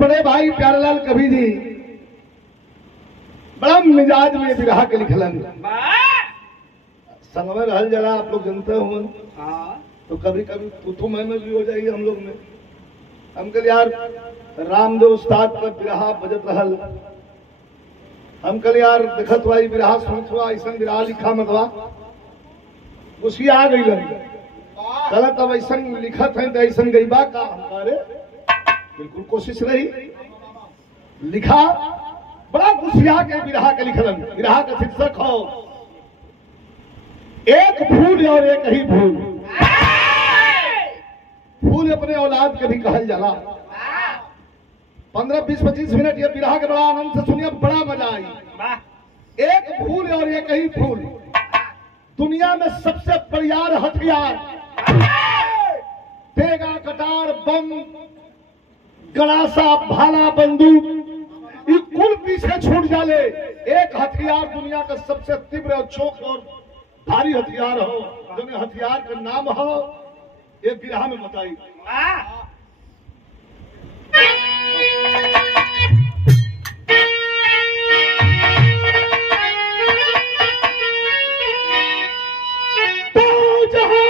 बड़े भाई प्यारेलाल कवि जी बड़ा मिजाज में विरह के लिखलन संग में रहल जरा आप लोग जानते हो। तो कभी कभी तू मैं में भी हो जाएगी हम लोग में। हम कल यार रामदेव उस्ताद का विरह बजत रहल। हम कल यार देखत हुआ विरह सुनत हुआ ऐसा विरह लिखा मतवा उसी आ गई कल तब ऐसा लिखत है तो ऐसा गई बा का हमारे बिल्कुल कोशिश रही लिखा बड़ा खुशिया के विरह के लिखलन। विरह का शीर्षक हो एक फूल और एक ही फूल। फूल अपने औलाद के भी कहल जाला। 15, 20, 25 मिनट ये विरह के बड़ा आनंद से सुनिए, बड़ा मजा आई। एक फूल और एक ही फूल, दुनिया में सबसे बरियार हथियार, तेगा कटार बम गड़ासा भाला बंदूक ये कुल पीछे छूट जाले। एक हथियार दुनिया का सबसे तीव्र और चौक और भारी हथियार हो, जो हथियार का नाम हो ये विरह में बताई। तो जहां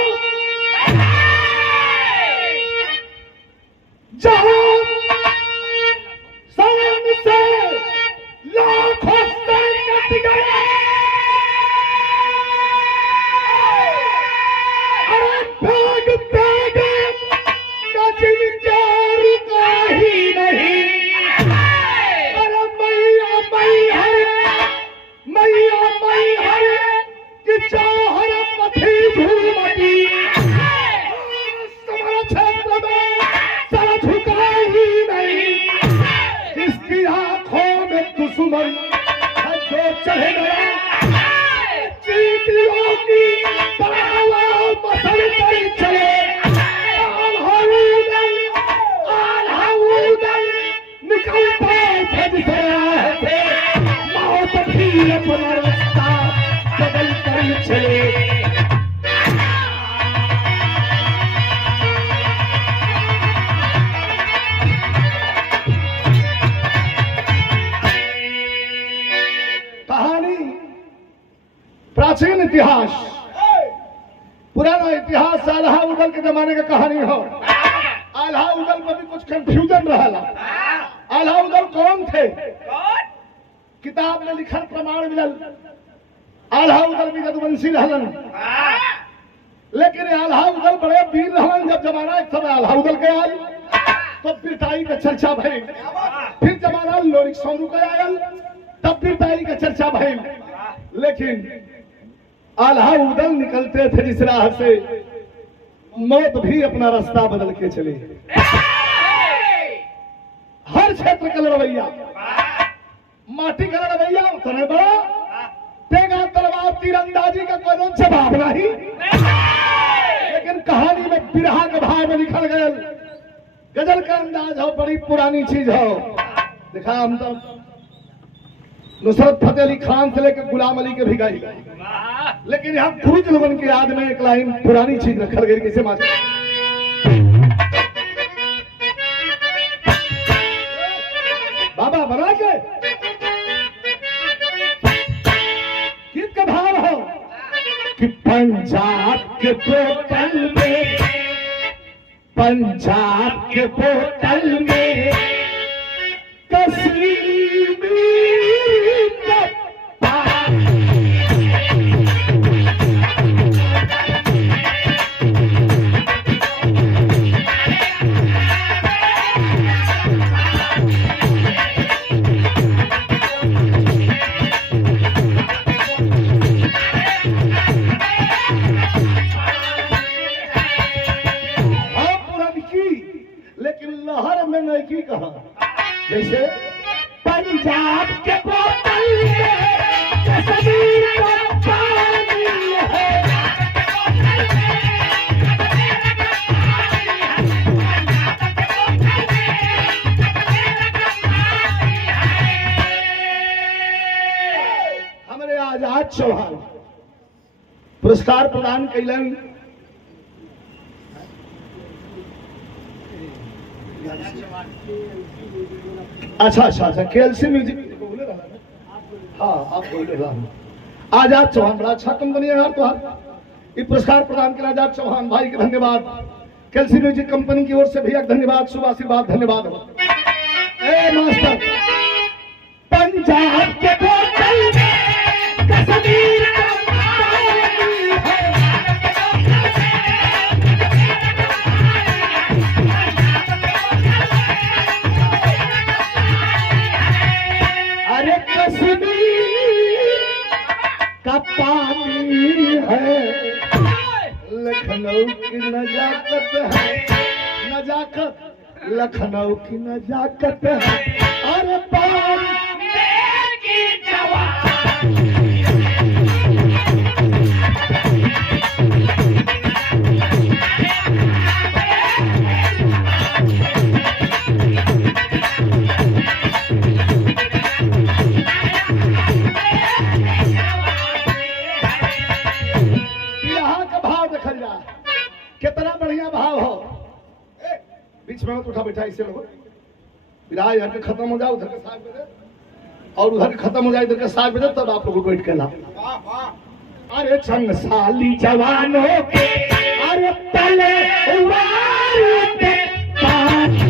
प्राचीन इतिहास, पुराना इतिहास आल्हा उदल के जमाने का कहानी हो। आल्हा उदल में भी कुछ कंफ्यूजन रहा। आल्हा उदल कौन थे? किताब में लिखल प्रमाण मिलल आल्हा उदल भी यदुवंशी रहलन, लेकिन आल्हा उदल बड़े वीर रहलन। जब जमाना एक समय आल्हा उदल के आयल तो वीरताई का चर्चा भइल। फिर जमाना लोरिक सोनू का आयल तब वीरताई का चर्चा भइल। लेकिन आल्हा उदल निकलते थे जिस राह से मौत भी अपना रास्ता बदल के चले। हर क्षेत्र का लड़वैया, माटी का लड़वैया उतने बड़ा, तेगा तलवार तीरंदाजी का कोई जवाब नहीं। लेकिन कहानी में विरह के भाव में लिखल गया, गजल का अंदाज हो, बड़ी पुरानी चीज हो। देखा हम तो नुसरत फतेह अली खान से लेकर गुलाम अली के भी गाई, लेकिन यहाँ गुरुज लोगन की याद में एक लाइन पुरानी चीज रखल गई। कैसे माता बाबा बना के गीत का भाव हो कि पंजाब के बोतल में, पंजाब के बोतल में कश्मीरी की कहा, जैसे पंजाब के बोतल में कश्मीर का पानी है, हमारे आजाद चौहान पुरस्कार प्रदान कैलन। अच्छा अच्छा अच्छा, केएलसी म्यूजिक बोले रहा ना। हाँ आप बोले रहा। आजाद चौहान बड़ा अच्छा कंपनी है यार तुम्हारा। ये पुरस्कार प्रदान किया आजाद चौहान भाई के धन्यवाद। केएलसी म्यूजिक कंपनी की ओर से भैया धन्यवाद, शुभ आशीर्वाद, धन्यवाद। ए मास्टर, पंजाब के बोतल में कश्मीर का पानी है। अरे कश्मीर का पानी है, लखनऊ की नजाकत है, नजाकत लखनऊ की नजाकत है। अरे पान की जवान यहाँ का भाव देखल जा, कितना बढ़िया भाव हो। बीच में उठा बैठा इसे लोग इधर इधर के खत्म हो जाओ, उधर के 7 बजे और उधर खत्म हो जाए इधर के 7 बजे, तब आप लोग वेट करना। अरे छंगसाली जवानों के अरे तले उबारते पानी।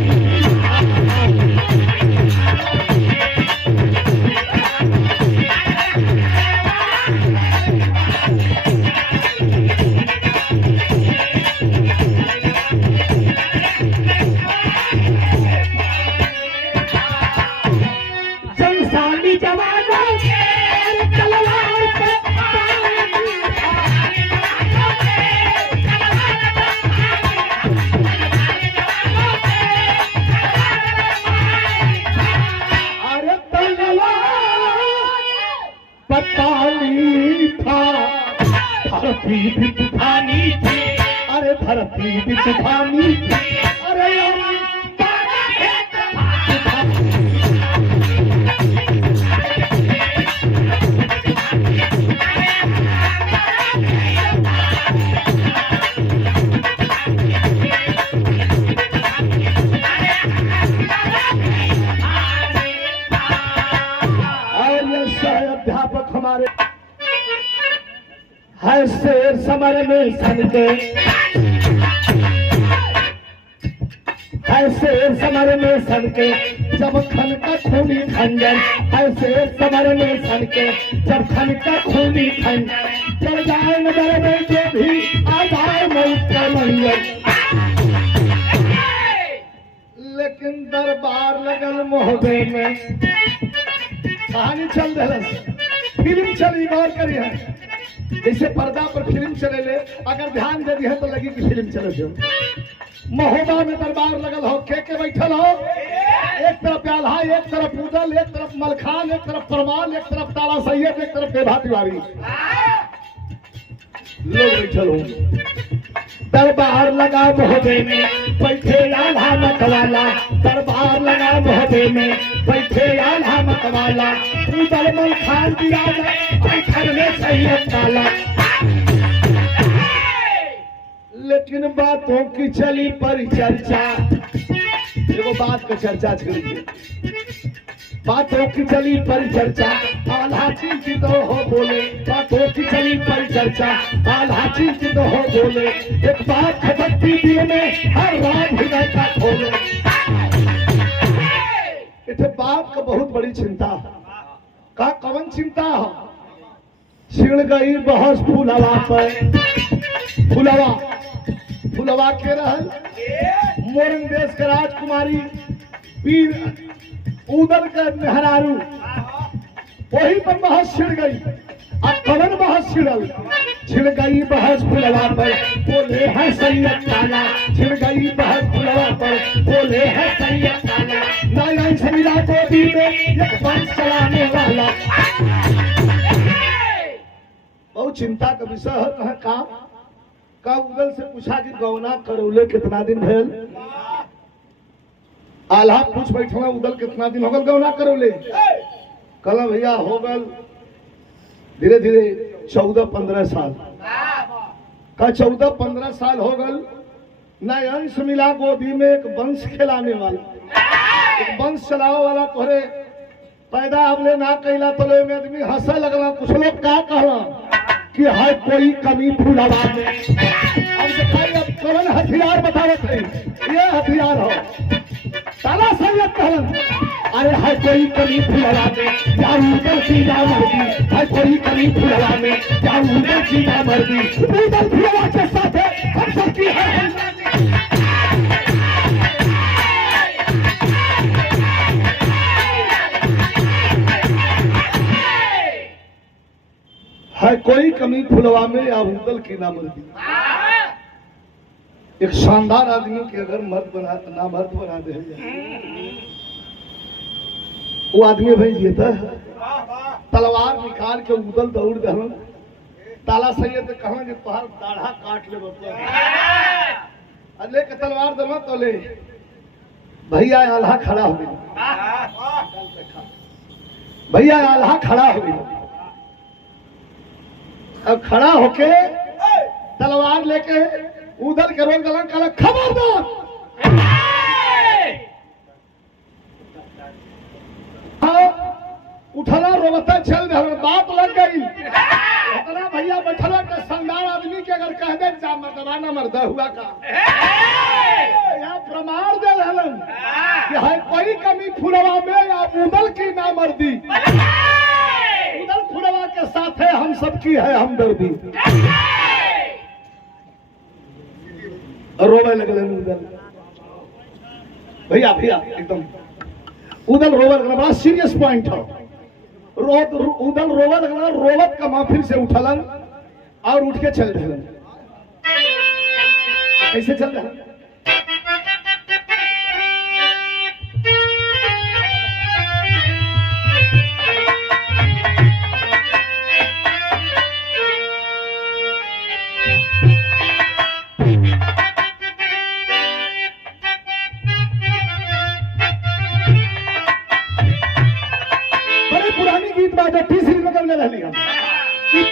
धरती भी तूफानी थी, अरे धरती भी तूफानी थी। अरे अध्यापक हमारे है शेर समर में सन के, है शेर समर में सन के जब खन का खूनी खंजर, है शेर समर में सन के जब खन का खूनी खंजर। चल जाए नजर में जो भी आ जाए मौत का मंजर। लेकिन दरबार लगल मोहबे में, कहानी चल रही, फिल्म चली, गौर करी है। जैसे पर्दा पर फिल्म चले ले, अगर ध्यान दे है तो लगी कि फिल्म चले जो। महोबा में दरबार लगल हो, के बैठल हो, एक तरफ आल्हा, एक तरफ उदल, एक तरफ मलखान, एक तरफ परमाल, एक तरफ ताला सैयद, एक तरफ बेभा तिवारी, लोग बैठल हो। दरबार लगा मोहबे में बैठे आल्हा मतवाला, दरबार लगा मोहबे में बैठे आल्हा मतवाला। उदल मलखान दिया बैठल में सैयद ताला। लेकिन बातों की चली परिचर्चा, देखो बात का चर्चा करिए। बातों की चली परिचर्चा, आल्हा चिंतित हो बोले, बातों की चली परिचर्चा, आल्हा चिंतित हो बोले। एक बात खटकती दिल में हर रात हृदय का खोले। इसे बाप का बहुत बड़ी चिंता का, कवन चिंता हो। छिड़ गई बहस फुलवा पर, फुलवा फुलवा के रहल मोरंग देश के राजकुमारी वीर उदल का मेहरारू, वही पर बहस छिड़ गई। अब कवन बहस छिड़ल, छिड़ गई बहस फुलवा पर, बोले है सैयद ताला। छिड़ गई बहस फुलवा पर, बोले है सैयद ताला। नारायण समीरा गोदी में एक वंश चलाने वाला। बहुत चिंता का विषय है। का उदल से पूछा कि गौना करौले कितना दिन भेल। आल्हा पूछ बैठा उदल कितना दिन हो गल गौना करौले। कल भैया हो गल धीरे धीरे 14-15 साल का, 14-15 साल हो गल। नयन से मिला गोदी में एक वंश खिलाने वाला। एक वंश चलाओ वाला तोहरे पैदा हमले ना कैला तो ले में आदमी हंसा लगला। कुछ लोग का कहला कि हाय कोई कमी फुलवा में। अब दिखाई अब कौन हथियार बतावत है, ये हथियार हो ताला सैयद कहलन। अरे हाय कोई कमी फुलवा में क्या उधर सीधा मर्दी, हाय कोई कमी फुलवा में क्या उधर सीधा मर्दी। उधर फुलवा के साथ हम सबकी है कोई कमी फुलवा में या उदल की ना मर्दी। एक शानदार आदमी के अगर मर्द बना ना मर्द बना दे वो आदमी भाई जीता तलवार निकाल के उदल दौड़ दे। ताला सैयद कहा कि तोहार दाढ़ा काट ले ले के तलवार दमा तो ले भैया आल्हा खड़ा हो गई। भैया आल्हा खड़ा हो गई। अब खड़ा होके तलवार लेके उधर के रोक दलन कहा खबरदार। उठला रोबता चल रहा बात लग गई। इतना भैया बैठला के शानदार आदमी के अगर कह दे जा मर्दवाना मर्दा हुआ का यहाँ प्रमाण दे रहलन कि है कोई कमी फुलवा में या उदल की ना मर्दी। उदल फुलवा के साथ है हम सबकी है हमदर्दी। रोवे लगल उदल भैया भैया एकदम उदल रोवे लगल। बड़ा सीरियस पॉइंट है। उदल रोवे लगल। रोवत का महफिल से उठलन और उठ के चल रहे। कैसे चल रहे?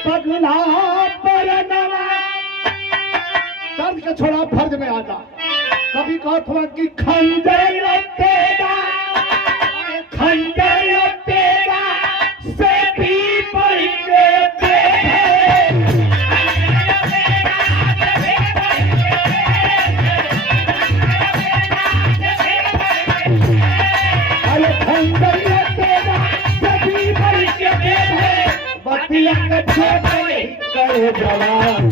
पगला दर्द का छोड़ा फर्ज में आ जा। कभी कहा थोड़ा कि खंजर तेरा से भी बढ़ के अरे खंजर तेरा से भी बढ़ के बतिया के छोटे करे जवान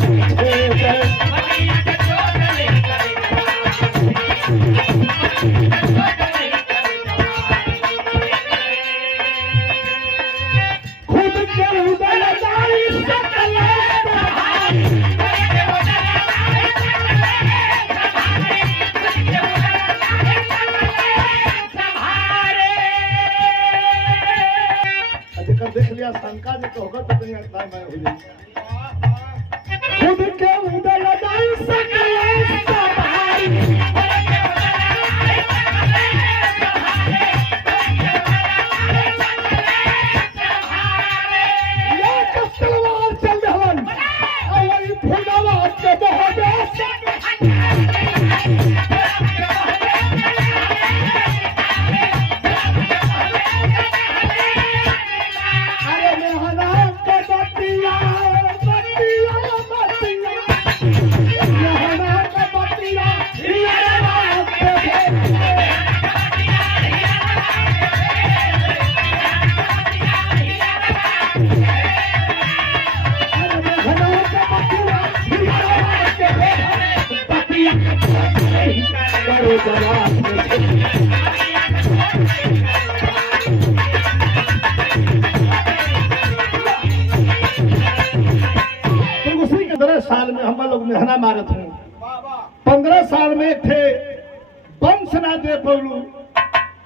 खुद के उदल दाई सकले देख लिया शंका जो तो होगा तो नहीं आता मैं हो जाए। खुद के उदल दाई सकले सभारी साल में हम लोग मेहना मारत हूँ। 15 साल में थे वंश ना दे पौलू।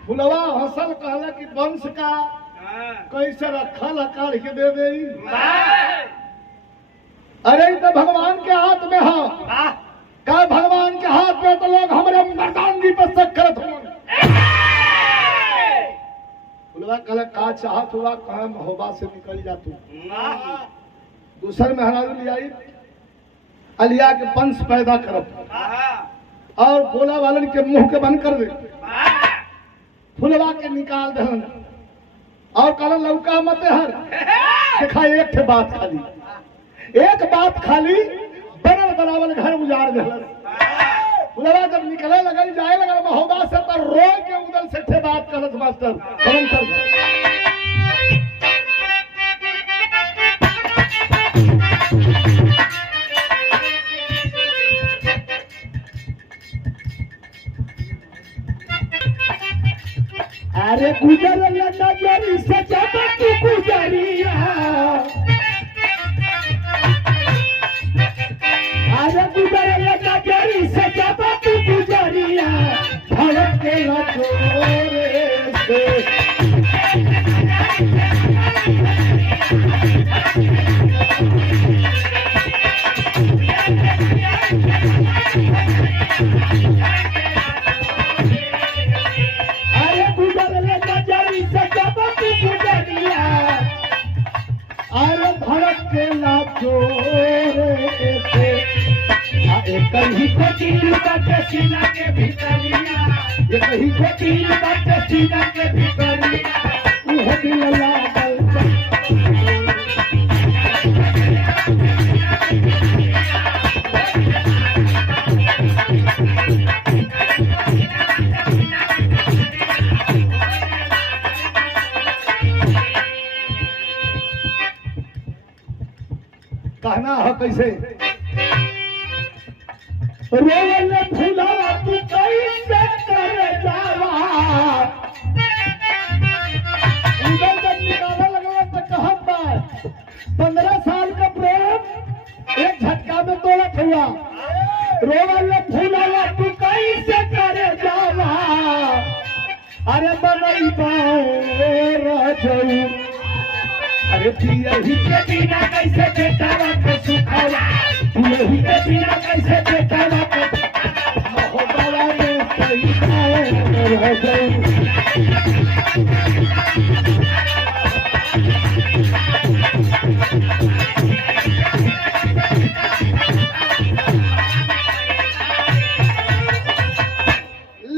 फुलवा हसल कहला कि वंश का कैसे रखल काढ़ के दे दे। अरे तो भगवान के हाथ में है का भगवान के हाथ में तो लोग हमारे मर्दानगी पर शक करत हूँ। फुलवा कहला का चाहत हुआ कहा महोबा से निकल जा तू। दूसर में हरा लिया अलिया के वंश पैदा करब और बोला वालन के मुंह के बंद कर दे। फुलवा के निकाल दहन और कहल लौका मत हर देखा एक ठे बात खाली, एक बात खाली बनल बनावल घर उजाड़ दहल। फुलवा जब निकले लगल जाए लगल महोबा से तो रो के उदल से ठे बात कहलत मास्टर कलम कर अरे गुजर नजरी से जब तू गुजरिया, अरे गुजर नजरी से जब तू गुजरिया धड़क के लचोरे से कहीं को तीन बाटे सीना के भीतरिया, ये कहीं को तीन बाटे सीना के भीतरिया वो दिल लागल कहना है कैसे रोवल फुलवा तू कैसे कर जावा, उधर जब निकाला लगवा तो कहत बात 15 साल का प्रेम एक झटका में तोड़त हुआ। रोवल फुलवा तू कैसे कर जावा, अरे बनई बाऊ अरे यही के बिना कैसे बेटावा को सुखावा, यही के बिना कैसे बेटावा को महोबा में पैसा रह गई।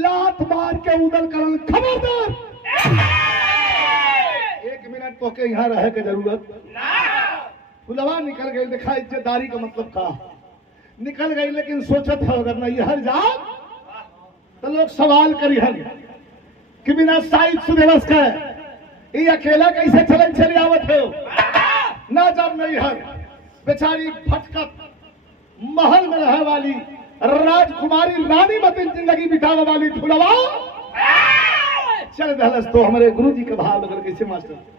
लात मार के उदल करन खबरदार, तो के यहाँ रहे के जरूरत फुलवा निकल गई। देखा इज्जतदारी का मतलब का निकल गई, लेकिन सोचत है अगर नहीं हर जाओ तो लोग सवाल करी हर कि बिना साइड सुदेवस का ये अकेला कैसे चलन चली आवत हो ना। जब नहीं हर बेचारी फटकत महल में रहे वाली राजकुमारी रानी मतिन जिंदगी बिताने वाली फुलवा चल दहलस तो हमारे गुरुजी के भाव लगल कैसे मास्टर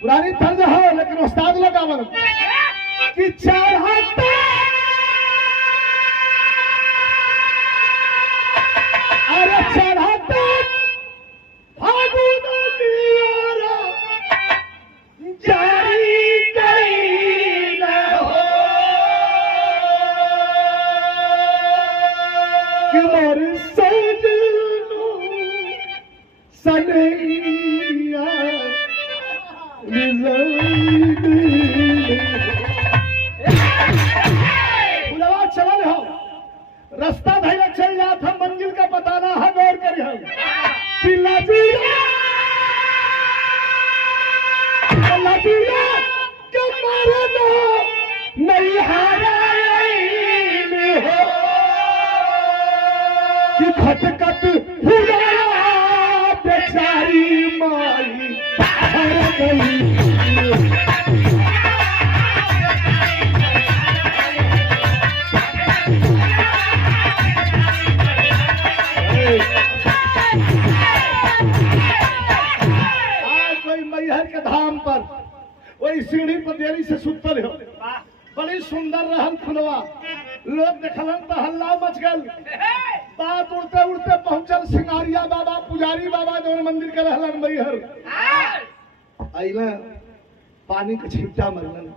पुरानी तर्ज है लेकिन उस्ताद लगा मन कि चढ़ाते अरे चढ़ाते फागुन की ओर जारी गई न हो कि मोर सजनू सनैया बुलवा चलन हो रास्ता धैर्य चल जात हम मंजिल का बताना है गौर करी हम कि लजीला के मारे ना नहीं हारा हो कि खटखट हुआ बेचारी माई हर गई। के धाम पर वही सीढ़ी पर देरी से सुतल हो बड़ी सुंदर रहन फुलवा लोग देखलन तो हल्ला मच गल। बात उड़ते उड़ते पहुंचल सिंगारिया बाबा पुजारी बाबा जो मंदिर के रहलन मैहर आइला पानी का छिट्टा मरलन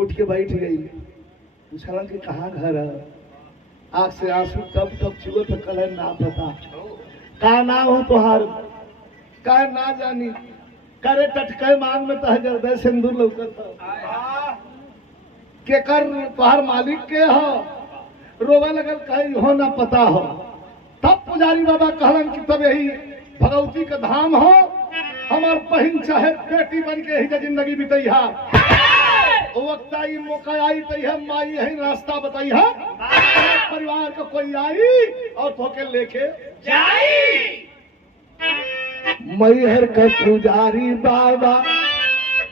उठ के बैठ गई पूछलन कि कहाँ घर है आँख से आंसू टप टप चुगो तो कलर ना पता का ना हो तुहार का ना जानी करे टटके मांग में तो हृदय सिंदूर लौकत के कर तोहर मालिक के हो, रोवे लगल कहीं हो ना पता हो। तब पुजारी बाबा कहलन कि तब यही भगवती का धाम हो, हमार बहन चाहे बेटी बन के ही जिंदगी बितैहा। वक्त आई मौका आई तैया माई यही रास्ता बताइहा, परिवार का कोई आई और धोके लेके जाई। मैहर का पुजारी बाबा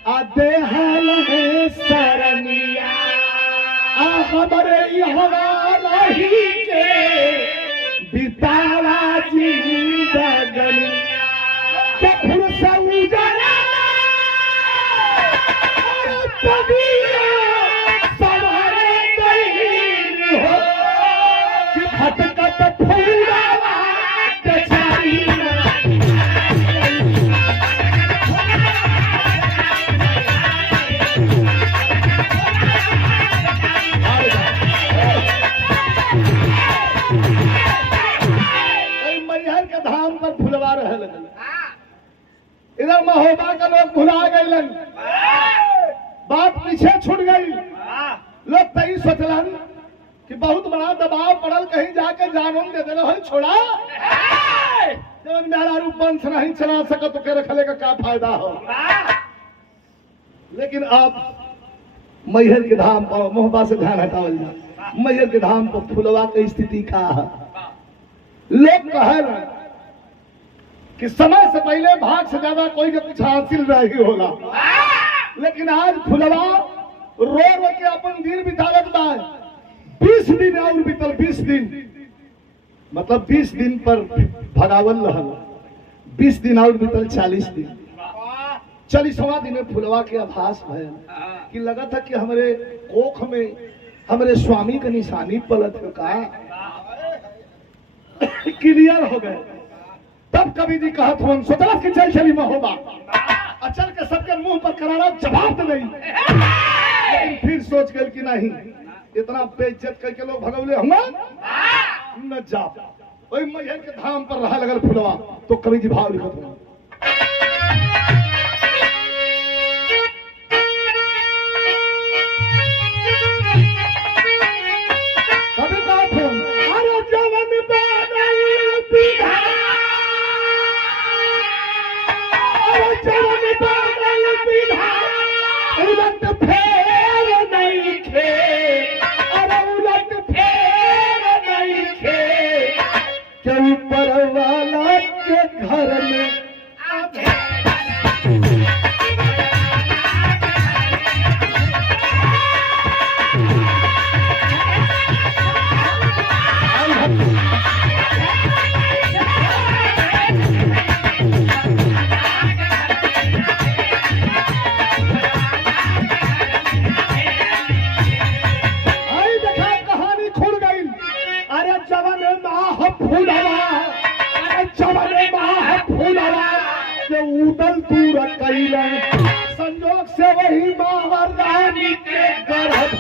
आदे हाल है सरनिया, हमारे रही के बितावा जिंदगनी के फुर्सत उजला सवारे गई हो कि भटकत फूलावा बेचारी। मैहर के धाम पर फुलवा रहे लगल, इधर महोबा का लोग भुला गए, बात पीछे छूट गई। लोग तई सोचलन कि बहुत बड़ा दबाव पड़ल, कहीं जाके जानून दे दिल हो छोड़ा, जब मेरा रूप वंश नहीं चला सका तो के रखले का क्या फायदा हो। लेकिन अब मैहर के धाम पर मोहबा से ध्यान हटावल जा, मैहर के धाम पर फुलवा की स्थिति का है। लोग कहल कि समय से पहले भाग से ज्यादा कोई के कुछ हासिल नहीं होगा, लेकिन आज फुलवा रो रो के अपन दिन बितावत बा। 20 दिन और बीतल, 20 दिन मतलब 20 दिन पर भगावल रहल, 20 दिन और बीतल 40 दिन। 40वां दिन में फुलवा के आभास भयल कि लगा था कि हमारे कोख में हमारे स्वामी का निशानी पलट का क्लियर हो गए। तब कवि जी कहत हन सोचला कि चल चली महोबा, अचल के सबके मुंह पर करारा जवाब तो नहीं, लेकिन फिर सोच गए कि नहीं, इतना बेइज्जत करके लोग भगौले होंगे न जा। वही मैहर के धाम पर रहा लगल फुलवा, तो कवि जी भाव लिखत हन। कवि कहत हन अरे जवन बादल बिघा, अरे जवन बादल बिघा उलट फेर नहीं खे, अरे उलट फेर नहीं खे के ऊपर वाला के घर में उदल दूर कैला संजोग से वही महारानी के गर्भ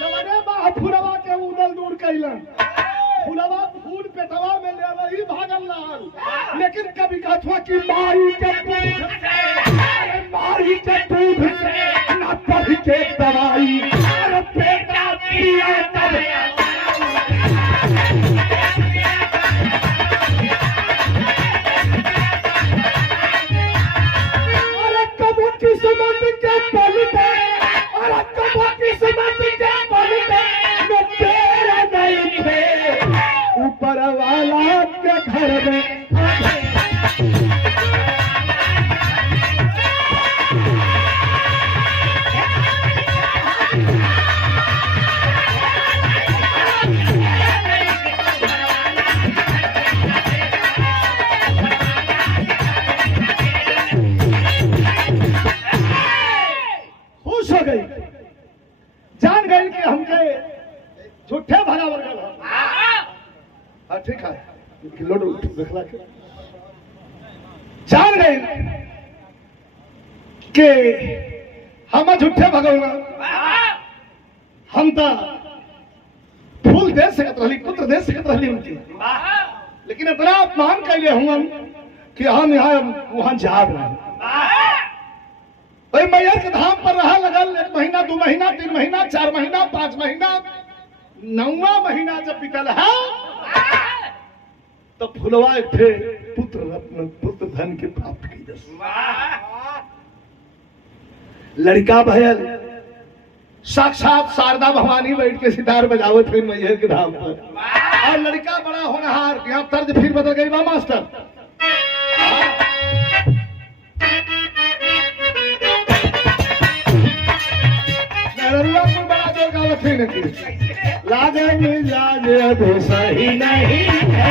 जवने फुलवा के उदल दूर कैलन। फुलवा फूल पेटवा में ले रही भागल लाल, लेकिन कभी कथवा की माई के दूध से, माई के दूध से न पढ़ के दवाई, बेटा पिया तब अरे कबो किस्मत के बल पे, अरे कबो किस्मत के बल पे मैं तेरा नहीं थे, ऊपर वाला के घर में गई, जान गई कि हमके झूठे भगा वर्गल हो। ठीक है, लोड देखला के जान गई कि हम झूठे भगवना, हम तो फूल दे सकत रही, पुत्र दे सकत रही उनकी, लेकिन इतना अपमान कैले हुआ कि हम यहाँ वहां जाग रहे भाई मैया के धाम पर रहा लगल 1 महीना 2 महीना 3 महीना 4 महीना 5 महीना 9वां महीना जब बीतल है तो फुलवा एक थे पुत्र रत्न पुत्र धन के प्राप्त की जस लड़का भयल साक्षात शारदा भवानी बैठ के सितार बजावत हुई मैया के धाम पर और लड़का बड़ा होनहार। यहाँ तर्ज फिर बदल गई बा मास्टर। बड़ा जोर गावत हुई नहीं लागे मिजाज अभी सही नहीं है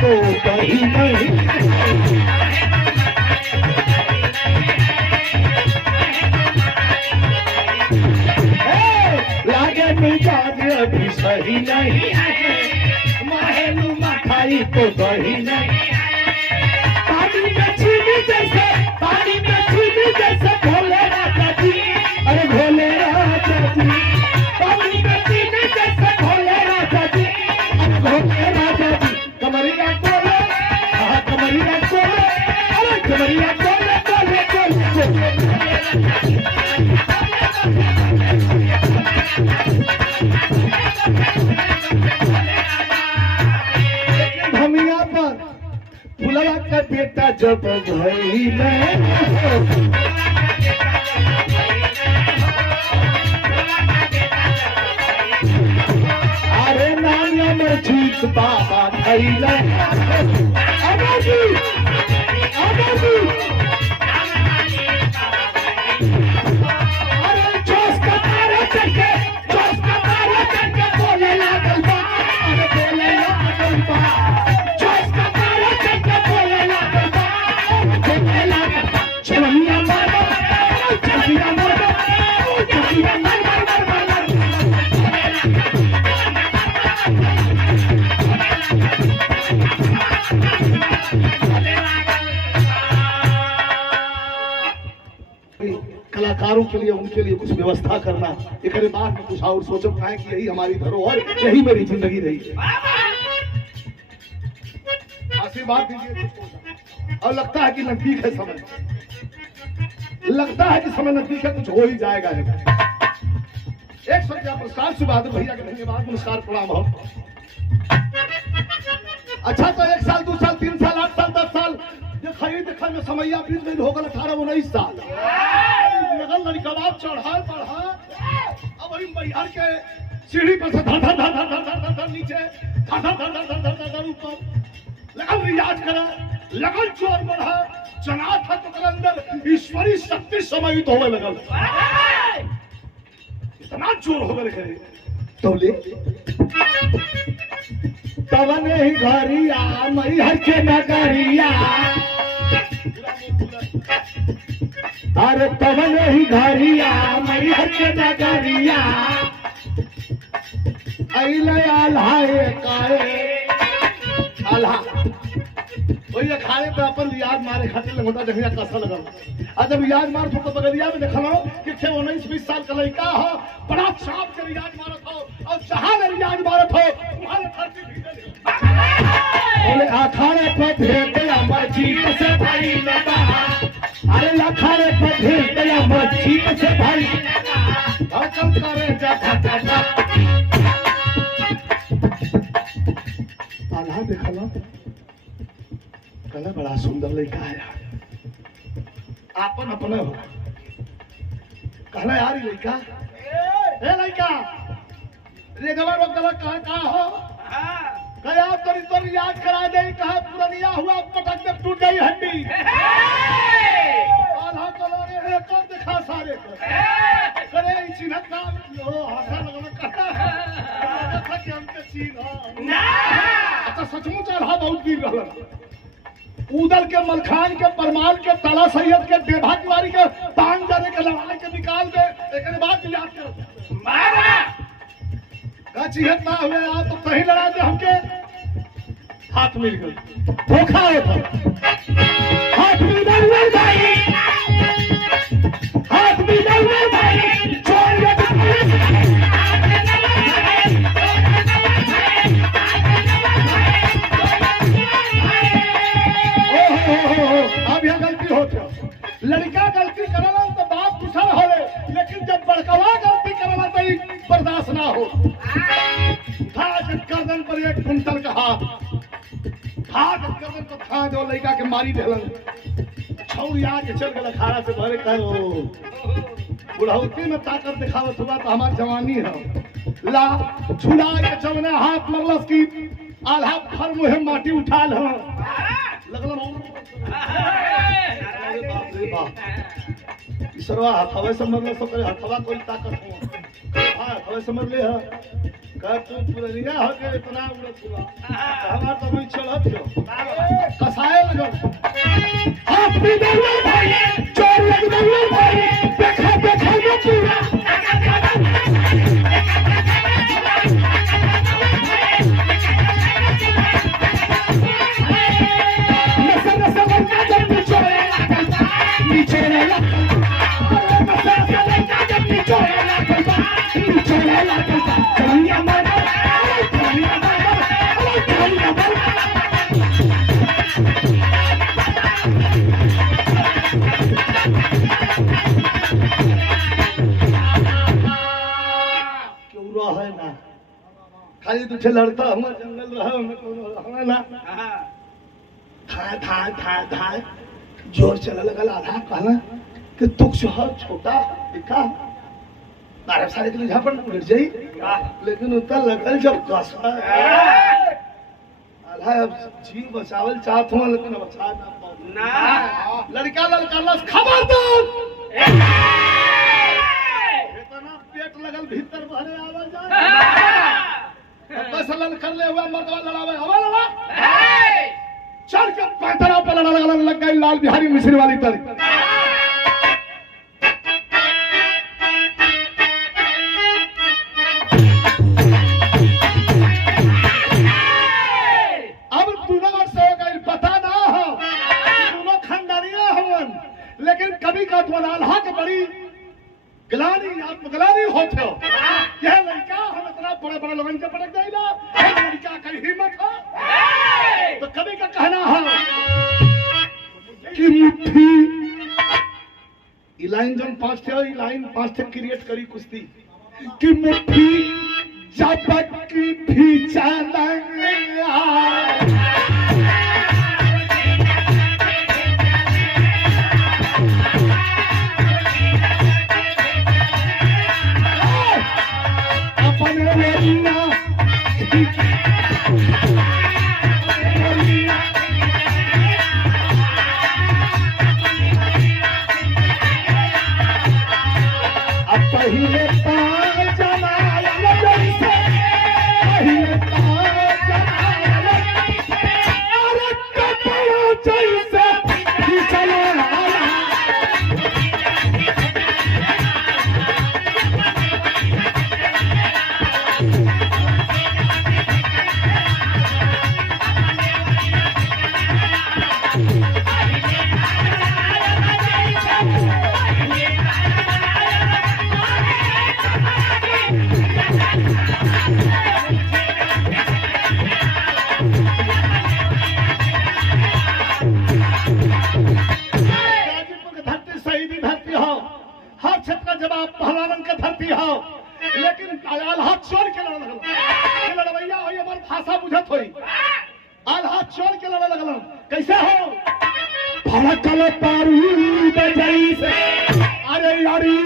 तो कहीं नहीं लागे मिजाज अभी सही नहीं है महलू मखाई तो कहीं नहीं पानी में चीनी जैसे भोले राजा जी अरे भोले राजा जी पानी में चीनी जैसे भोले राजा जी अरे भोले राजा जी कमरिया कोले कमरिया कोले अरे कमरिया कोले कोले कोले भमिया पर फुलवा का बेटा जब भई अरे नानिया में ठीक बाबा थैले अबाजी अरे जोश का तारा चढ़के बोले लागल बा अरे बोले लागल बा जोश का तारा चढ़के बोले लागल बा बोले लागल बा चलिया मारो चलिया मारो चलिया मारो कलाकारों के लिए उनके लिए कुछ व्यवस्था करना एक बाद में कुछ और सोचो पाए कि यही हमारी धरोहर यही मेरी जिंदगी रही। आशीर्वाद दीजिए और लगता है कि नजदीक है समय लगता है कि समय नजदीक है कुछ हो ही जाएगा। 100 रुपया पुरस्कार से बहादुर भैया के धन्यवाद नमस्कार प्रणाम हो। अच्छा तो 1 साल 2 साल 3 साल 8 साल 10 साल देखा में समैया बीत गई हो गल 18-19 साल लगल लड़कवा चढ़ा पढ़ा अब वही बिहार के सीढ़ी पर से धर नीचे धर ऊपर लगल रियाज करा लगल जोर बढ़ा जना था तो अंदर ईश्वरी शक्ति समाहित होने लगल इतना जोर हो गए करे तो ले तवने ही घरिया मैहर के नगरिया अरे तवने ही घरिया मैहर के नगरिया अइले आल्हाए काए आल्हा वही अखाड़े पे अपन याद मारे खातिर लगोता जहिया कसा लगल आ जब याद मार तो बगलिया में देखलो कि 19-20 साल का लड़का हो बड़ा छाप के रियाज मारत हो और जहां रियाज मारत हो वहां धरती भीतर बोले अखाड़े पे भेटे अमर जीत से भाई लगा अरे अखाड़े पे भेटे अमर जीत से भाई धड़कन करे जा आल्हा देखलो कला बड़ा सुंदर लड़का है आपन अपने हो कहला यार लड़का ए लड़का रे गवा रोक गला कहा हो कया तोरी तो याद करा दे कहा पुरनिया हुआ पटक में टूट गई हड्डी आल्हा कलो रे कर दिखा सारे करे चिन्हत ना लो हंसा लगना कहा था कि हमके चिन्ह ना अच्छा सचमुच आल्हा बहुत गिर रहल उदल के मलखान के परमाल के ताला सैयद के देभा तिवारी के टांग जाने के लड़ाने के निकाल दे एक बात याद करो मारा का चिहत ना हुए आप तो कहीं लड़ा दे हमके हाथ मिल गए धोखा होता हाथ मिल गए भाई हाथ भी दौड़े भाई चोर अब यह गलती होती लड़का गलती करला तो बाप कुशल होले, लेकिन जब बड़कवा गलती करला तो बर्दाश्त ना हो। था गर्दन पर 1 कुंटल का हाथ, गर्दन को था जो लड़का के मारी ढलन छौरिया के चल गया खाड़ा से भरे कहो बुढ़ौती में ताकत दिखावत हुआ तो हमार जवानी है ला झुला के चवने हाथ मरलस की आल्हा फर मुहे माटी उठाल हो लगल बाप रे बाप इसरवा हथवे से मरल सो करे हथवा कोई ताकत हो हां हथवे से मरले है का तू पुरनिया हो के इतना उड़त हुआ हमार तो मैं चलत हो कसाए लगल हाथ भी दौड़े भाई चोर लग दौड़े भाई देखा देखा ये पूरा खाली तुझे लड़ता हम जंगल रहा हमें ना था जोर चला लगा आधा कहना कि तुक छोटा दिखा बारह साढ़े किलो झापड़ उड़ जाई लेकिन उतना लगल जब कस आधा जीव बचावल चाहत हुआ लेकिन बचा ना लड़का ललकारलस खबरदार इतना पेट लगल भीतर भरे आवाज जाए बस कर ले हुआ मर्दवा लड़ावे हवा लड़ा चढ़ के पैतरा पे लड़ा लग गई लाल बिहारी मिश्र वाली तरह अब दोनों वर्ष हो गई पता ना हो दोनों खानदानिया हवन लेकिन कभी का तो आल्हा के बड़ी ग्लानी आत्मग्लानी होते हो यह लड़का हम इतना बड़ा लोगन के पटक देगा लड़का का हिम्मत हो तो कभी का कहना है कि मुट्ठी लाइन जब 5 थे लाइन 5 थे क्रिएट करी कुश्ती कि मुट्ठी जब की भी चलेंगे पहलवान के धरती हो लेकिन आल्हा चोर के लड़वैया हो हमार भाषा बुझत होई आल्हा चोर के लड़ लगल कैसे हो भड़कल पारू बजई से अरे यारी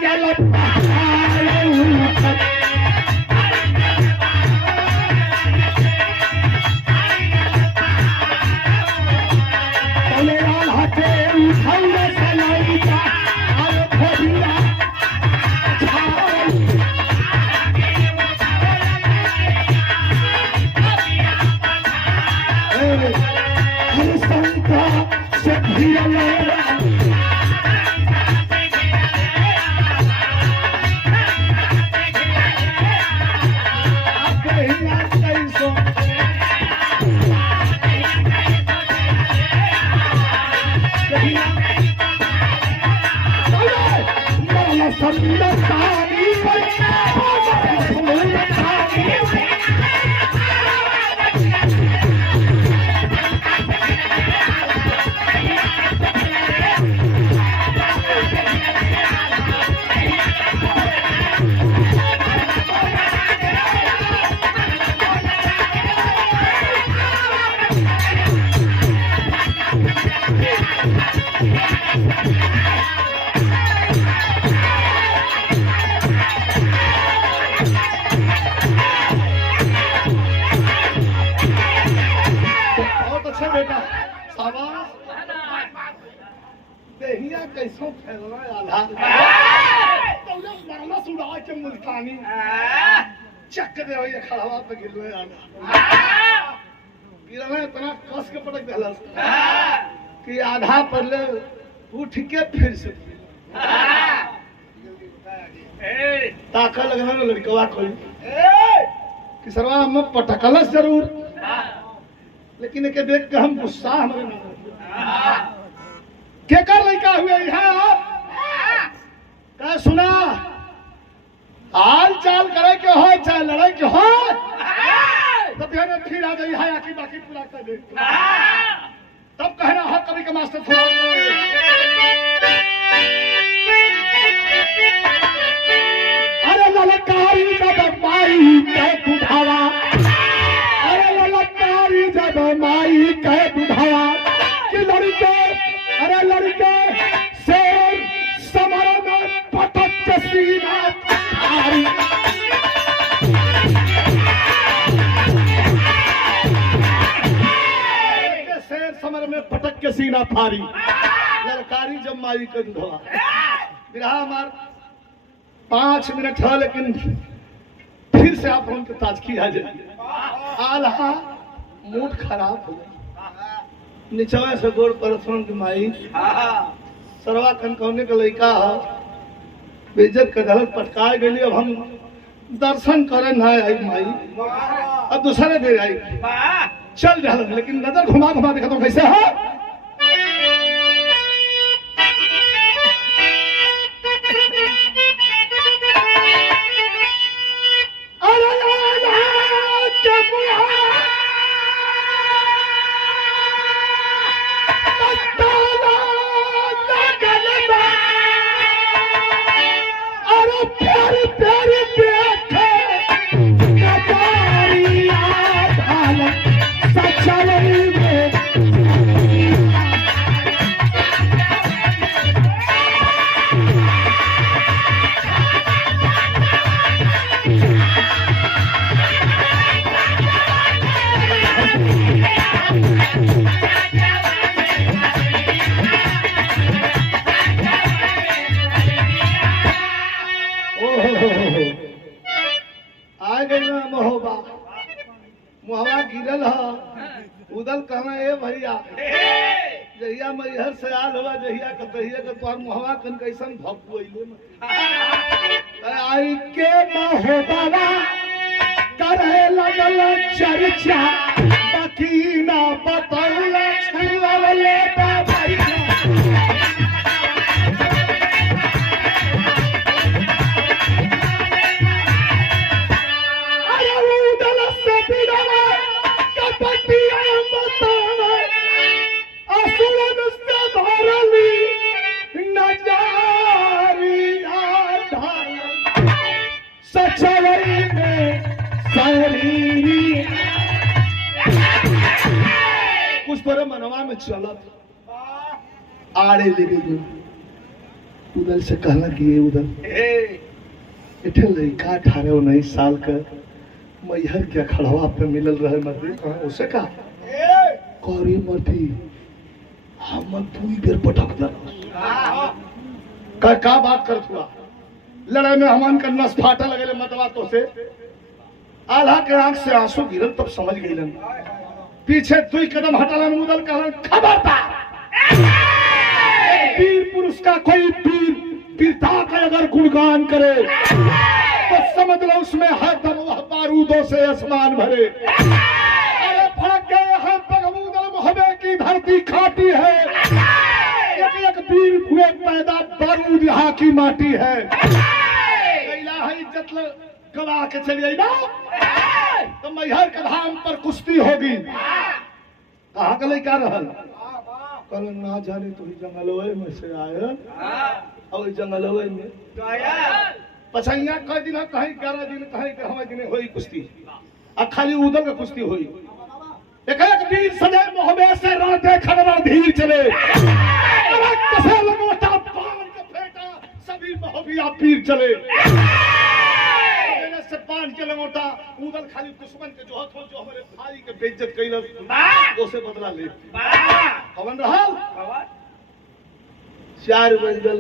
आल्हा तौले मरना सुड़ा के मुल्तानी चक दे होई खड़वा पे गिरवे आना गिरवे इतना कस के पटक देलस कि आधा पहले उठ के फिर से ताका लगना लड़कवा कोई कि सरवा हम पटकलस जरूर लेकिन एके देख के हम गुस्सा हमारे में के कर लड़का हुए यहाँ का सुना हाल चाल करे के हो चाहे लड़ाई के हो तो फिर फिर आ जाइए आखिर बाकी पूरा कर दे तब कहना हो कभी का मास्टर थोड़ा अरे ललकारी जब माई कह बुढ़ावा अरे ललकारी जब माई कह बुढ़ावा कि लड़के अरे लड़के शेर समर में पटक के सीना थारी शेर समर में पटक के सीना फारी ललकारी जब माई कह बुढ़ावा बिरहा हमार 5 मिनट है लेकिन फिर से आप उनके ताजगी आ जाए आल्हा मूड खराब हो गया निचवा से गोड़ परसों की माई सरवा कनकौने का लड़का है बेइज्जत के धलक पटकाए गई अब हम दर्शन करे ना आई माई अब दूसरे दे आई चल रहा लेकिन नजर घुमा घुमा देखा तो कैसे है मुहवा गिरल है उदल कहना ए भैया जहिया मैहर से आल हुआ जहिया के तहिया के तोहर मुहवा कन कैसन भकुइले आई के महोबावा करे लगल चर्चा बाकी ना बतौला छुआवले बाबा कुछ पर मनवा में चलत आड़े ले गई उधर से कहला कि ये उधर इठे लड़का 18-19 साल का मैहर के खड़वा पे मिलल रहे मर्दी कहा उसे का कौरी मर्दी हम पूरी देर पटक दर का बात कर हुआ लड़ाई में हमान का नस फाटा लगे मतवा तो से आल्हा के आंख से आंसू गिरल तब समझ गई पीछे 2 कदम हटालन मुदल कहलन खबरदार वीर पुरुष का कोई वीरता का अगर गुणगान करे तो समझ लो उसमें हर दम वह बारूदों से आसमान भरे अरे फड़क गए हम बगमुदल मोहब्बे की धरती खाती है एक वीर हुए पैदा बारूद यहाँ की माटी है इज्जत गवा के चली आई ना तो मैहर के धाम पर कुश्ती होगी कहाँ का लड़का रहल कल ना जाने तो जंगलवे में से आया और जंगलवे में पछैया कई दिन कहीं 11 दिन कहीं हमें दिन हुई कुश्ती अब खाली उधर का कुश्ती हुई एक वीर सजय मोहब्बे से रण देखन रणधीर चले कसे लंगोटा पान का फेटा सभी मोहबिया पीर चले से पान के लंगोटा उधर खाली दुश्मन के जो हथ हो जो हमारे भाई के बेइज्जत कइलस उसे बदला ले कवन रहल 4 बजल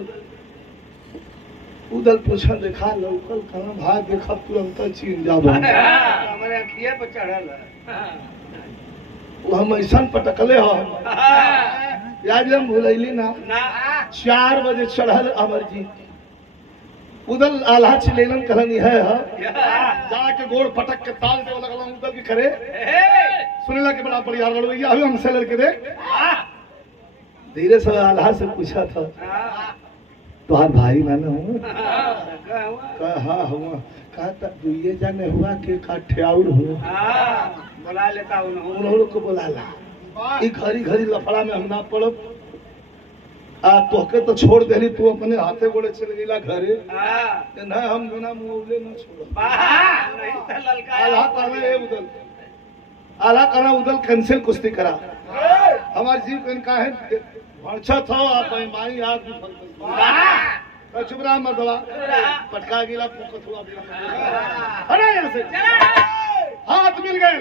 उधर पूछा देखा लोकल कहाँ भाई देखा तुरंत चीन जाबो हमारे अखिए पर चढ़ल वो हम ऐसा पटकले हो याद हम भूलैली ना 4 बजे चढ़ल अमरजीत उधर आल्हा चिलेलन कहनी है जाके गोड़ पटक के ताल दे लगला उधर की करे सुनेला के बड़ा परिवार लड़वैया हुए हमसे लड़के देख धीरे से आल्हा से पूछा था तुहार भाई माने हूँ कहा हुआ कहा तक दुइये जाने हुआ कि काठियाउर हुआ बुला लेता हूँ उन्होंने को बुला ला ई घड़ी घड़ी लफड़ा में हम ना पड़ब तोहके तो छोड़ देली तू अपने हाथे गोड़े चल गेला घरे ना हम बिना मुँहले ना छोड़ आल्हा कहना है उदल आल्हा कहना उदल कैंसिल कुश्ती करा हमारे जीव कन का है भरछा था आप माई आग भी फल चुप रहा मर्दवा पटका गिला फूकत हुआ अरे यहाँ से हाथ मिल गए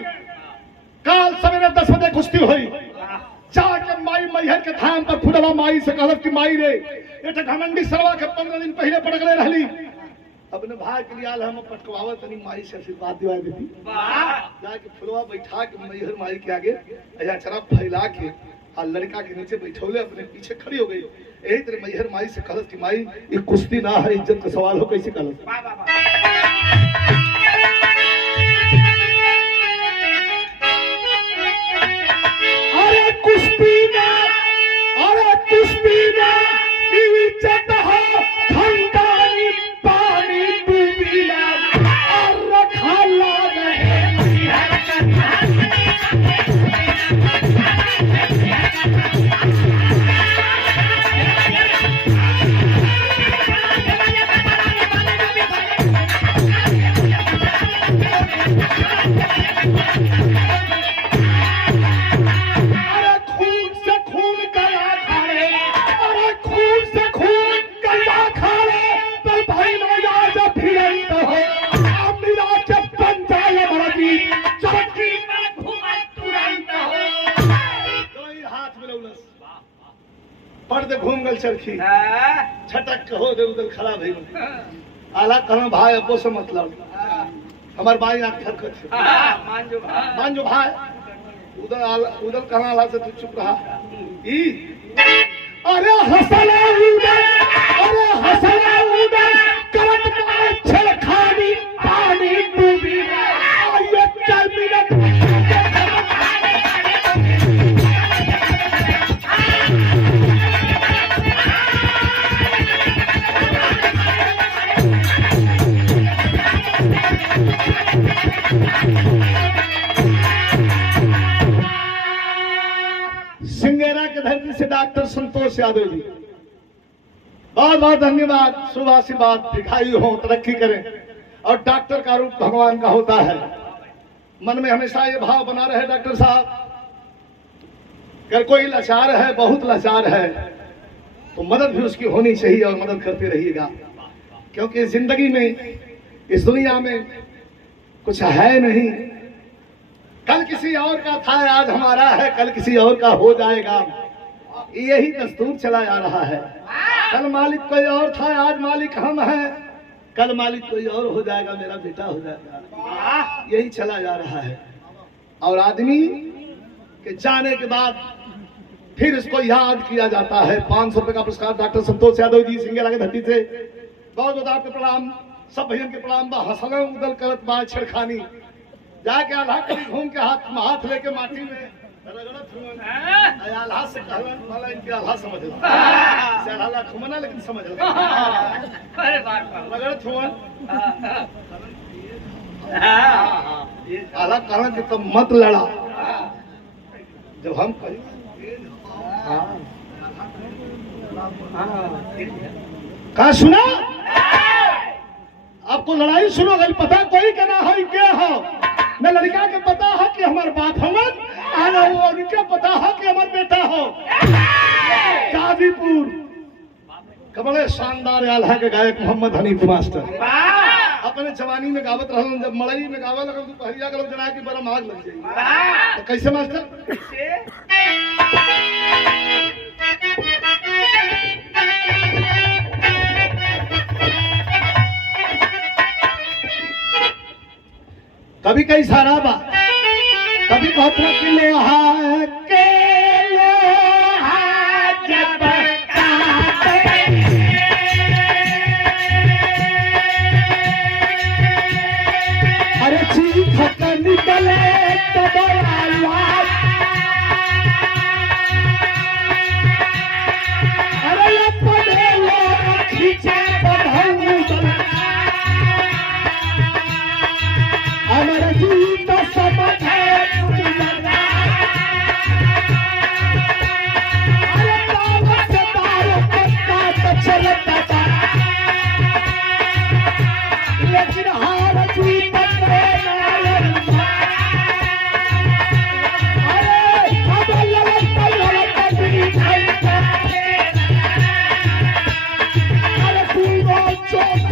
काल सवेरे 10 बजे कुश्ती हुई जाके माई मैहर के धाम पर फुटवा माई से कहलत कि माई रे ये घमंडी सरवा के 15 दिन पहले पटकले रहली अपने भाई के लिए आल हम पटकवावत तनी माई से आशीर्वाद दिवा देती जाके फुलवा बैठा के मैहर माई के आगे ऐसा चरा फैला के आ लड़का के नीचे बैठौले अपने पीछे खड़ी हो गई यही तरह मैहर माई से कहलत कि माई ये कुश्ती ना है इज्जत का सवाल हो कैसे कहलत अरे कुश्ती ना इज्जत हो खंडानी पानी डूबी ना और रखा लागे पर्दे घूम गल चरखी छटक के हो दे उधर खड़ा भई आला कहना भाई अब्बो से मतलब हमार भाई आंख हरकत से मान जो भाई उधर कहना आला से तू चुप रहा ई अरे हसला उधर करत मार छलखानी पानी डूबी ये 4 मिनट सिंगेरा के धरती से डॉक्टर संतोष यादव जी बहुत बहुत धन्यवाद शुभ आशीर्वाद दिखाई हो तरक्की करें और डॉक्टर का रूप भगवान का होता है मन में हमेशा ये भाव बना रहे डॉक्टर साहब अगर कोई लाचार है बहुत लाचार है तो मदद भी उसकी होनी चाहिए और मदद करते रहिएगा क्योंकि जिंदगी में इस दुनिया में कुछ है नहीं कल किसी और का था आज हमारा है कल किसी और का हो जाएगा यही दस्तूर चला जा रहा है कल मालिक कोई और था आज मालिक हम हैं कल मालिक कोई और हो जाएगा मेरा बेटा हो जाएगा यही चला जा रहा है और आदमी के जाने के बाद फिर इसको याद किया जाता है 500 रुपए का पुरस्कार डॉक्टर संतोष यादव जी सिंगेरा के धरती से बहुत बहुत आपके प्रणाम सब भैया के प्रणाम बा हसना उदल करत बा छेड़खानी जाके आल्हा करी घूम के हाथ लेके माटी में रगड़त हुआ आल्हा से कहलन वाला इनके आल्हा समझ ला से आल्हा खुमना लेकिन समझ ला अरे बात रगड़त हुआ आल्हा कहलन कि तुम मत लड़ा जब हम कही कहा सुना आपको लड़ाई शुरू गई पता कोई के ना है के हो न लड़का के पता है कि हमारे बाप हमन आना वो उनके पता है कि हमारे बेटा हो गाजीपुर कबड़े शानदार आल्हा के गायक मोहम्मद हनीफ मास्टर अपने जवानी में गावत रहलन जब मड़ई में गावे लगल तो पहरिया के लोग जना की बड़ा माग लग जाई तो कैसे मास्टर कभी कई सारा बा कभी कहत रहा कि लोहा के लोहा जब काटे अरे चीख कर निकले तो आवाज अरे अपने लोग खींचे बढ़ाऊ अमर जीत सब है अरे तावत से तारो पत्ता तो चलता था लेकिन हार जीत अरे अब लड़का भी खाई अरे पूरा चौक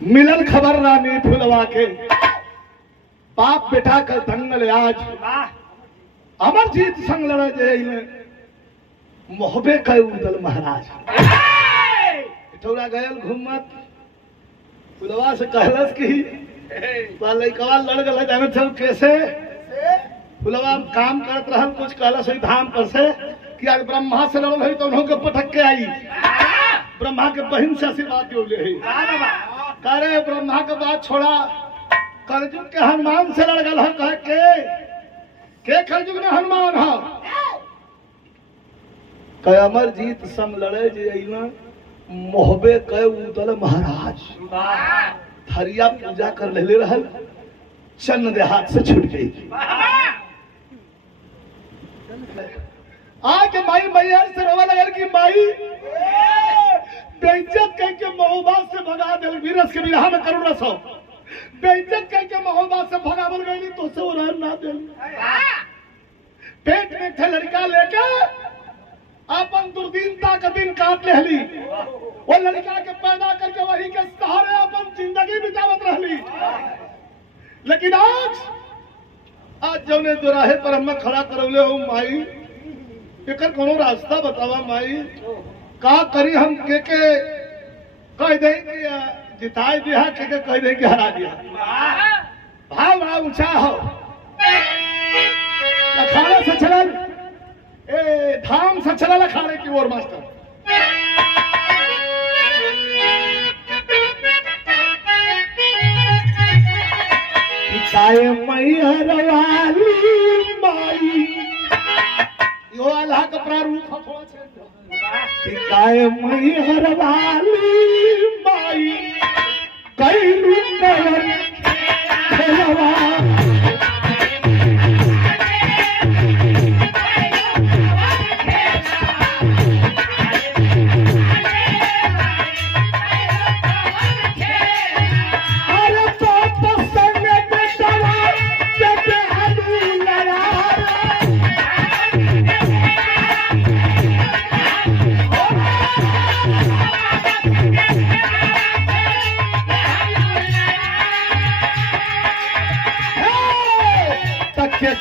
मिलन खबर रानी फुलवा के बाप बेटा का दंगल आज अमरजीत संग लड़ा जेल में मोहबे का उदल महाराज थोड़ा गयल घूमत फुलवा से कहलस कि लड़कवा लड़ गल जाने चल कैसे फुलवा काम करत रहल कुछ कहलस वही धाम पर से कि आज ब्रह्मा से लड़ल है तो उन्हों के पटक के आई ब्रह्मा के बहन से आशीर्वाद दियो ले करे ब्रह्मा के बात छोड़ा कलयुग के हनुमान से लड़ गल है कह के कलयुग में हनुमान है कह अमरजीत संग लड़े जे मोहबे कह उदल महाराज हरिया पूजा कर ले रहल चन्न दे हाथ से छूट गई आके माई मैया से रोवा लगल कि माई बेइज्जत कह के महोबा से भगा दिल वीरस के विवाह में करुण रसो बेइज्जत कह के महोबा से भगावल गई तो से उड़ान ना दिल पेट में थे लड़का लेके अपन दुर्दीनता का दिन काट लेहली वो लड़का के पैदा करके वही के सहारे अपन जिंदगी बितावत रहली लेकिन आज जौने दोराहे पर हमें खड़ा करौले हो माई एकर कोनो रास्ता बतावा माई का करी हम के कह दे जिताए दिया के कह दे कि हरा दिया भाव बड़ा ऊंचा हो अखाड़े से चलल धाम से चलल अखाड़े की ओर मास्टर मैहर वाली माई यो अल्लाह का प्रारूप काय मैहर वाली माई कई रूप खेलवा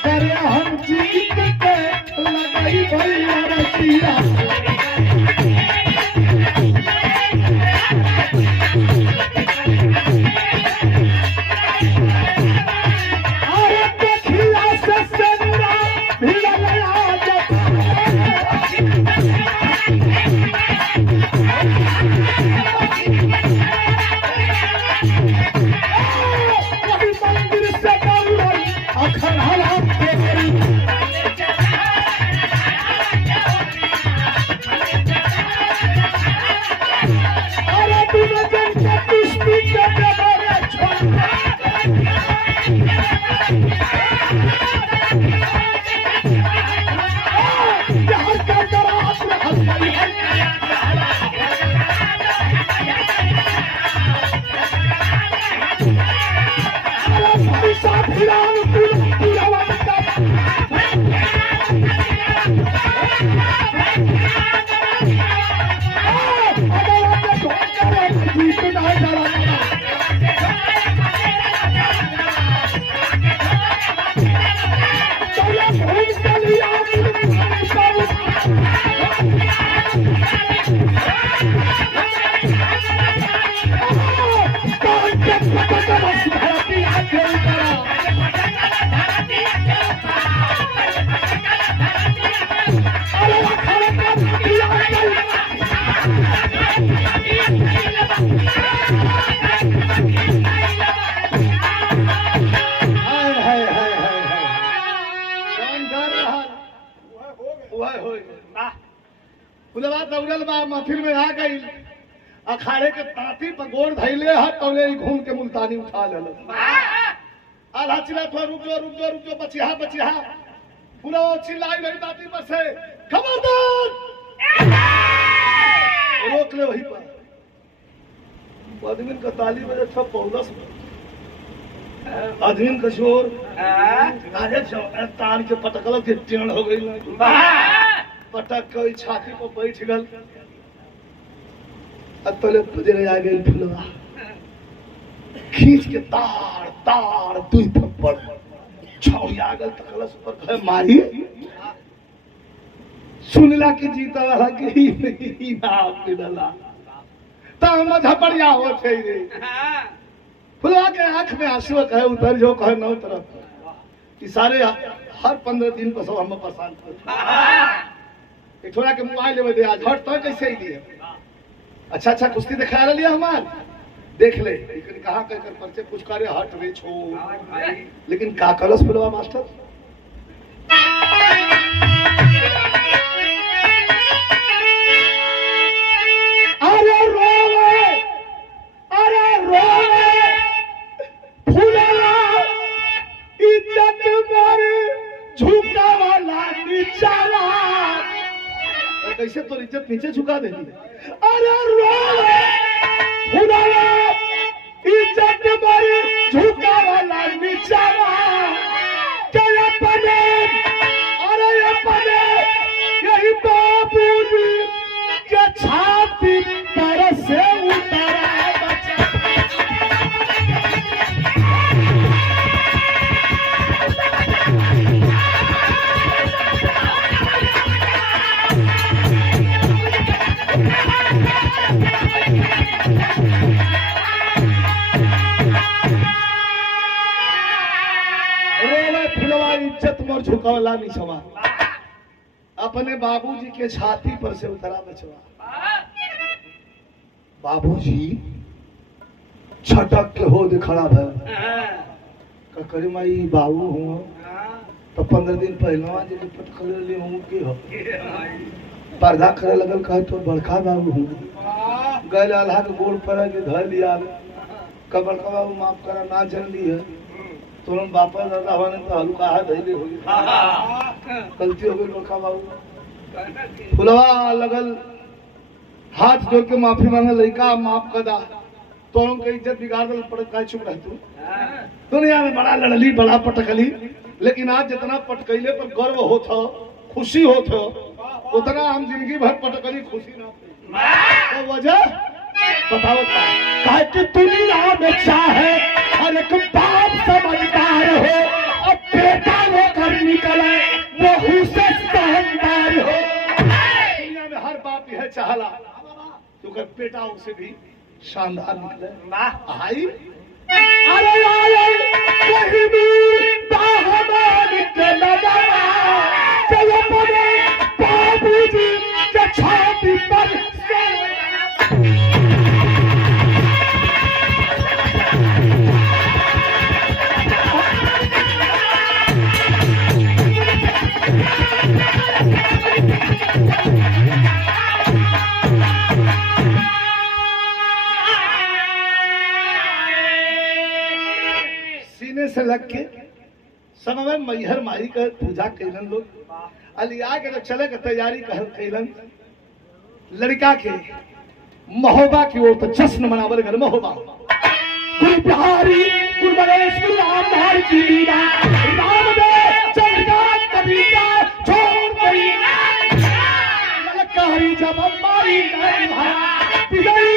करे हम जीत के लगाई भैया रसिया अरे देखिया से सेनुरा भिड़ा लया जाता कभी मंदिर से दौड़ल अखर हला सिंगार रहा वह हो फुलवा दौड़ल बा महफिल में आ गई अखाड़े के तांती पर गोड़ धैले हाथ तौले घूम के मुल्तानी उठा ले आधा चिल्ला थोड़ा रुक जो बचिहा पूरा चिल्लाई रही तांती पर से खबरदार रोक ले वहीं पर आदमी का ताली बजे सब पौलस आदमी का शोर अरे तान के पटकल के टेढ़ हो गई पटक के छाती पर बैठ गल अतले बजरे आ गई फुलवा खींच के तार दुई थप्पड़ छौड़ी आ गल तकलस पर कहे मारी सुनला के जीता वाला के ही ना पिलला ता झपड़िया हो थे रे फुलवा के आंख में आंसू कहे उतर जो कहे नौ तरफ सारे हर 15 दिन पर सब हम परेशान करते एक थोड़ा के मोबाइल लेवे दे आज हट तो कैसे ही लिए अच्छा कुश्ती दिखा रहा लिया हमार देख ले लेकिन कहा कहकर पर्चे कुछ करे हट रे छो लेकिन का कलस फुलवा मास्टर अरे रोवे फुलवा इज्जत मारे झुका वाला नीचावा कैसे तो इज्जत नीचे झुका देगी अरे रोवे फुलवा इज्जत मारे झुका वाला नीचावा क्या अपने अरे अपने यही बाबूजी के छाती पर से उतरा बचा झुकावला नहीं समा अपने बाबूजी के छाती पर से उतरा बचवा बाबूजी छटक के हो दे खड़ा भय करी माई बाबू हूँ तो 15 दिन पहलवा जी पटकल ले हूँ के हो पर्दा करे लगल कहे तो बड़का बाबू हूँ गए अल्लाह के गोड़ पर के धर लिया कबर का बाबू माफ करा ना जन ली है तुरंत वापस दादा होने तो हल्का हाथ धैले हो गलती हो गई बड़का बाबू फुलवा लगल हाथ जोड़ के माफी मांगे लड़का माफ कर दा तो हम कहीं इज्जत बिगाड़ दल पड़ का चुप रह तू दुनिया में बड़ा लड़ली बड़ा पटकली लेकिन आज जितना पटकैले पर गर्व होत हो खुशी होत हो उतना हम जिंदगी भर पटकली खुशी ना तो वजह बताओ काहे कि दुनिया में चाहे हर एक बाप समझदार हो अब बेटा वो घर निकले बहू से सहनदार हो दुनिया में हर बाप यह चाहला तो बेटा उसे भी शानदार निकले आई अरे वही दाहमान के लगा चलो बने बाबूजी के छाती पर सीने से लग के समय मैहर माई का पूजा कैलन लोग अलिया के जब चले के तैयारी कैलन लड़का के महोबा की ओर तो जश्न मनावल घर महोबा गुरु बिहारी गुरु गणेश गुरु रामधारी की लीला रामदेव चंद्रिका कविता छोड़ गई ललकारी जब अम्बारी नहीं भरा पिगई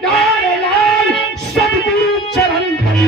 प्यारे लाल सदगुरु चरण धरी